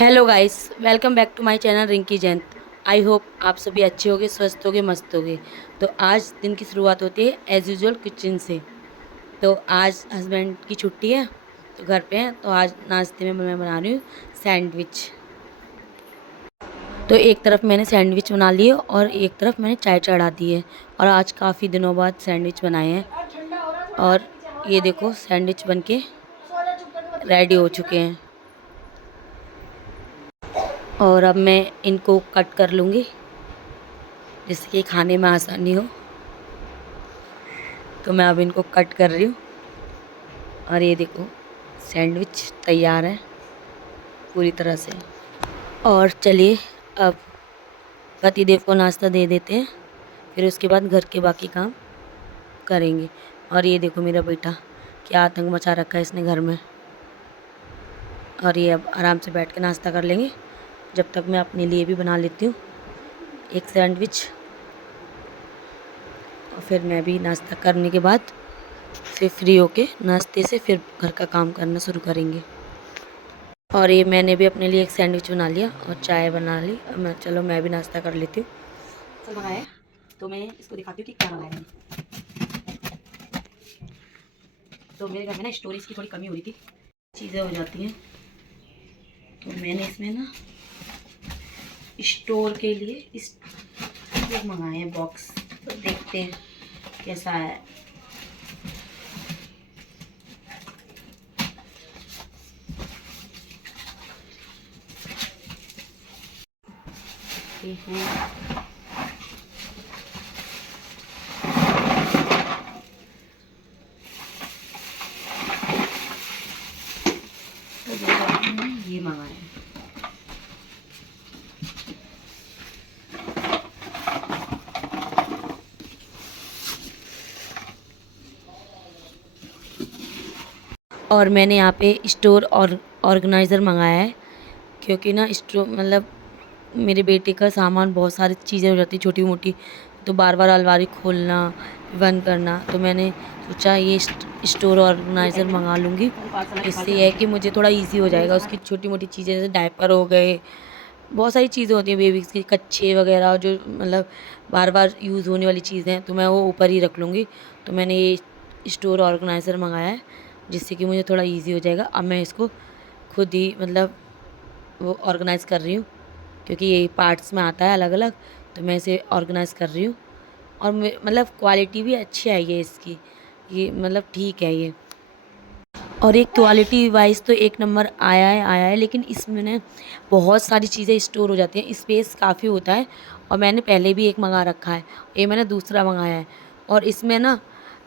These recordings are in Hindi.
Hello guys, welcome back to my channel Rinky Jain. I hope आप सभी अच्छे होगे, स्वस्थ होगे, मस्त होगे। तो आज दिन की शुरुआत होती है एज़ यूजुअल किचन से। तो आज हस्बैंड की छुट्टी है तो घर पे हैं, तो आज नाश्ते में मैं बना रही हूँ सैंडविच। तो एक तरफ मैंने सैंडविच बना लिए और एक तरफ मैंने चाय चढ़ा दी है। और आज काफ़ी दिनों बाद सैंडविच बनाए हैं और ये देखो सैंडविच बनके रेडी हो चुके हैं। और अब मैं इनको कट कर लूँगी जिससे कि खाने में आसानी हो। तो मैं अब इनको कट कर रही हूँ और ये देखो सैंडविच तैयार है पूरी तरह से। और चलिए अब पतिदेव को नाश्ता दे देते हैं, फिर उसके बाद घर के बाकी काम करेंगे। और ये देखो मेरा बेटा क्या आतंक मचा रखा है इसने घर में। और ये अब आराम से बैठ के नाश्ता कर लेंगे जब तक मैं अपने लिए भी बना लेती हूँ एक सैंडविच। और फिर मैं भी नाश्ता करने के बाद फिर फ्री होके नाश्ते से फिर घर का काम करना शुरू करेंगे। और ये मैंने भी अपने लिए एक सैंडविच बना लिया और चाय बना ली। अब चलो मैं भी नाश्ता कर लेती हूँ। सब मंगाया तो मैं इसको दिखाती हूँ कि क्या मंगाया मैंने। तो मेरे घर में ना स्टोरेज की थोड़ी कमी हो रही थी, चीज़ें हो जाती हैं, तो मैंने इसमें ना स्टोर के लिए इस मंगाए हैं बॉक्स। तो देखते हैं कैसा है। ये है ये मंगाए हैं। और मैंने यहाँ पे स्टोर और ऑर्गेनाइज़र मंगाया है, क्योंकि ना स्टोर मतलब मेरे बेटे का सामान बहुत सारी चीज़ें हो जाती छोटी मोटी, तो बार बार अलमारी खोलना बंद करना। तो मैंने सोचा ये स्टोर ऑर्गेनाइज़र मंगा लूँगी। इससे यह है कि मुझे थोड़ा इजी हो जाएगा। उसकी छोटी मोटी चीज़ें जैसे डायपर हो गए, बहुत सारी चीज़ें होती हैं बेबीज़ की, कच्छे वगैरह जो मतलब बार बार यूज़ होने वाली चीज़ें हैं, तो मैं वो ऊपर ही रख लूँगी। तो मैंने ये स्टोर ऑर्गेनाइज़र मंगाया है जिससे कि मुझे थोड़ा इजी हो जाएगा। अब मैं इसको खुद ही मतलब वो ऑर्गेनाइज़ कर रही हूँ, क्योंकि ये पार्ट्स में आता है अलग अलग, तो मैं इसे ऑर्गेनाइज़ कर रही हूँ। और मतलब क्वालिटी भी अच्छी आई है इसकी, ये मतलब ठीक है ये। और एक क्वालिटी वाइज तो एक नंबर आया है, लेकिन इसमें ना बहुत सारी चीज़ें स्टोर हो जाती हैं, स्पेस काफ़ी होता है। और मैंने पहले भी एक मंगा रखा है, ये मैंने दूसरा मंगाया है। और इसमें ना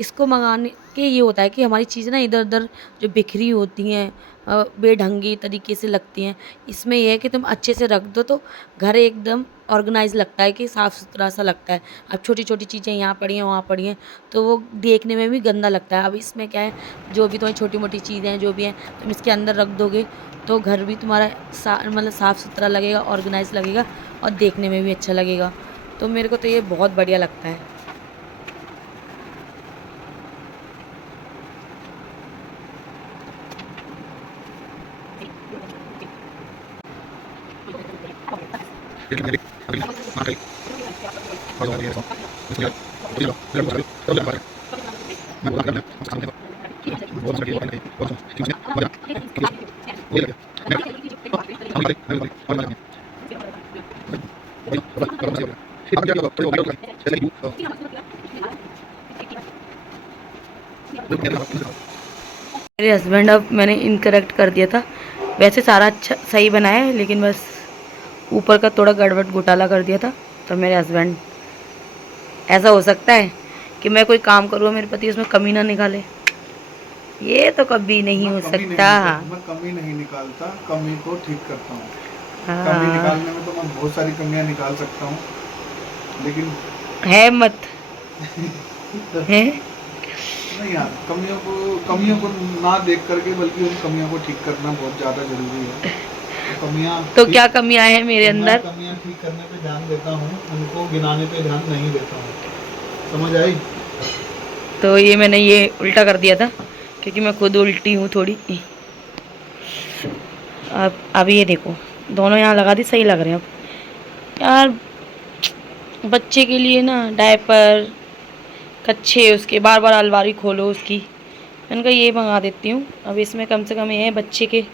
इसको मंगाने के ये होता है कि हमारी चीज़ें ना इधर उधर जो बिखरी होती हैं, बेढंगी तरीके से लगती हैं। इसमें यह है कि तुम अच्छे से रख दो तो घर एकदम ऑर्गेनाइज लगता है, कि साफ़ सुथरा सा लगता है। अब छोटी छोटी चीज़ें यहाँ पड़ी हैं वहाँ पड़ी हैं तो वो देखने में भी गंदा लगता है। अब इसमें क्या है, जो भी तुम्हारी छोटी मोटी चीज़ें हैं जो भी हैं तुम इसके अंदर रख दोगे तो घर भी तुम्हारा मतलब साफ़ सुथरा लगेगा, ऑर्गेनाइज लगेगा और देखने में भी अच्छा लगेगा। तो मेरे को तो ये बहुत बढ़िया लगता है। मेरे हस्बैंड, अब मैंने इनकरेक्ट कर दिया था, वैसे सारा अच्छा सही बनाया है, लेकिन बस ऊपर का थोड़ा गड़बड़ घोटाला कर दिया था। तो मेरे हस्बैंड, ऐसा हो सकता है कि मैं कोई काम करूँ मेरे पति उसमें कमी ना निकाले, ये तो कभी नहीं हो सकता। मैं कमी नहीं निकालता, कमी को ठीक करता हूँ। कमी निकालने में तो मैं बहुत सारी कमियां निकाल सकता हूँ, लेकिन है मत है नहीं यार, कमियों को ना देख करके बल्कि उन कमियों को ठीक करना बहुत ज़्यादा ज़रूरी है। तो कमियां तो क्या कमियां हैं मेरे अंदर? कमियां ठीक करने पे ध्यान देता हूँ, उनको गिनाने पे ध्यान नहीं देता हूँ। समझ आई? तो ये मैंने ये उल्टा कर दिया था, क्योंकि मैं खुद उल्टी हूँ थोड़ी। अब ये देखो दोनों यहाँ लगा दी, सही लग रहे हैं अब यार। बच्चे के लिए ना डायपर, कच्छे, उसके बार बार अलमारी खोलो उसकी। मैंने कहा ये मंगा देती हूँ। अब इसमें कम से कम ये है बच्चे के,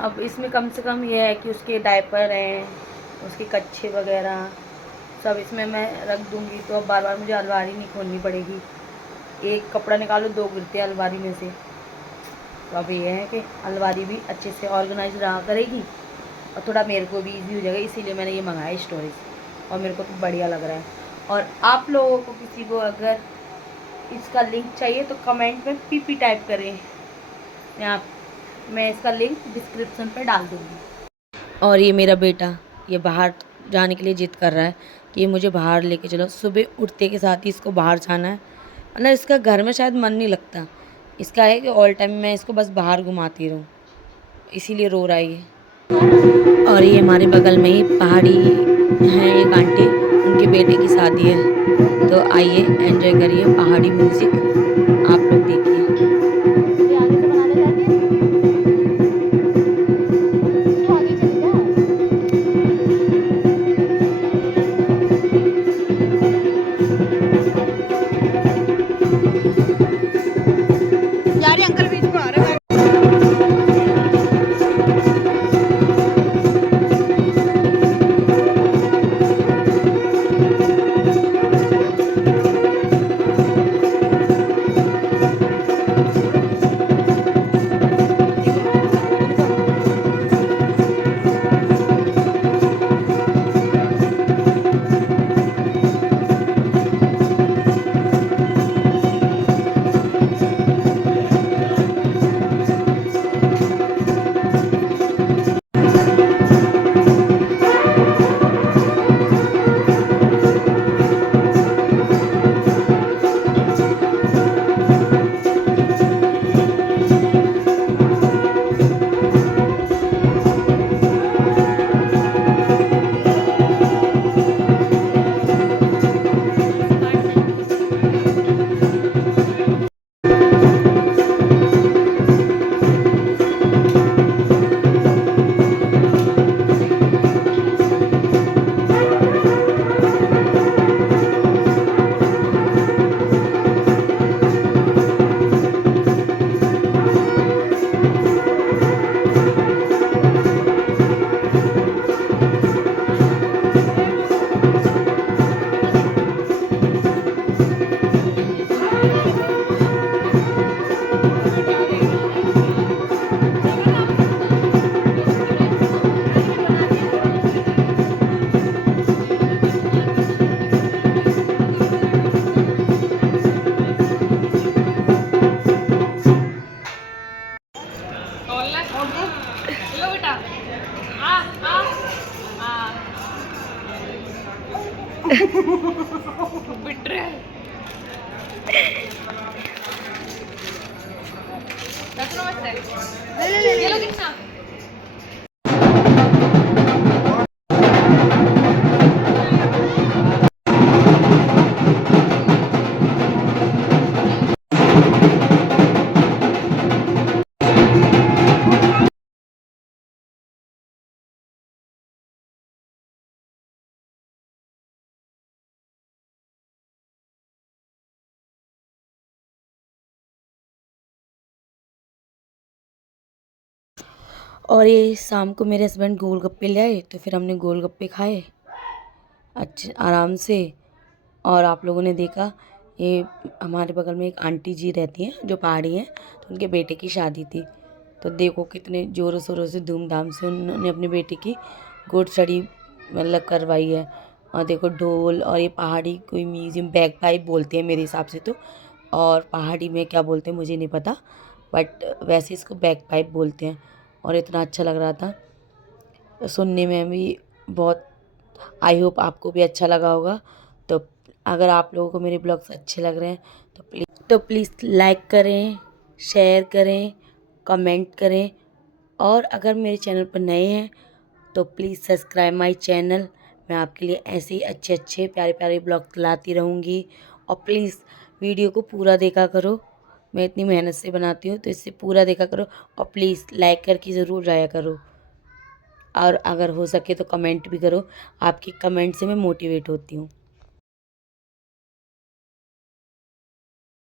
अब इसमें कम से कम ये है कि उसके डायपर हैं, उसके कच्छे वगैरह सब इसमें मैं रख दूँगी, तो अब बार बार मुझे अलमारी नहीं खोलनी पड़ेगी। एक कपड़ा निकालो, दो गिरते हैं अलमारी में से। तो अब ये है कि अलमारी भी अच्छे से ऑर्गेनाइज रहा करेगी और थोड़ा मेरे को भी ईजी हो जाएगा, इसीलिए मैंने ये मंगाया स्टोरेज, और मेरे को तो बढ़िया लग रहा है। और आप लोगों को किसी को अगर इसका लिंक चाहिए तो कमेंट में पीपी टाइप करें, मैं इसका लिंक डिस्क्रिप्शन पे डाल दूँगी। और ये मेरा बेटा, ये बाहर जाने के लिए जिद कर रहा है कि ये मुझे बाहर लेके चलो। सुबह उठते के साथ ही इसको बाहर जाना है, मतलब इसका घर में शायद मन नहीं लगता। इसका है कि ऑल टाइम मैं इसको बस बाहर घुमाती रहूँ, इसीलिए रो रहा है ये। और ये हमारे बगल में ही पहाड़ी हैं एक आंटी, उनके बेटे की शादी है, तो आइए एंजॉय करिए पहाड़ी म्यूज़िक, आप लोग देखिए। यार ये अंकल बीच में आ रहे हैं। और ये शाम को मेरे हस्बैंड गोलगप्पे ले आए, तो फिर हमने गोलगप्पे खाए अच्छे आराम से। और आप लोगों ने देखा, ये हमारे बगल में एक आंटी जी रहती हैं जो पहाड़ी हैं, तो उनके बेटे की शादी थी। तो देखो कितने ज़ोरों शोरों से धूमधाम से उन्होंने अपने बेटे की गोद सड़ी मतलब करवाई है। और देखो ढोल, और ये पहाड़ी कोई म्यूज़ियम बैग पाइप बोलते हैं मेरे हिसाब से तो, और पहाड़ी में क्या बोलते हैं मुझे नहीं पता, बट वैसे इसको बैग पाइप बोलते हैं। और इतना अच्छा लग रहा था सुनने में भी बहुत। आई होप आपको भी अच्छा लगा होगा। तो अगर आप लोगों को मेरे ब्लॉग्स अच्छे लग रहे हैं तो प्लीज़ लाइक करें, शेयर करें, कमेंट करें। और अगर मेरे चैनल पर नए हैं तो प्लीज़ सब्सक्राइब माय चैनल। मैं आपके लिए ऐसे ही अच्छे अच्छे प्यारे प्यारे ब्लॉग लाती रहूँगी। और प्लीज़ वीडियो को पूरा देखा करो, मैं इतनी मेहनत से बनाती हूँ तो इससे पूरा देखा करो। और प्लीज़ लाइक करके ज़रूर जाया करो। और अगर हो सके तो कमेंट भी करो, आपकी कमेंट से मैं मोटिवेट होती हूँ।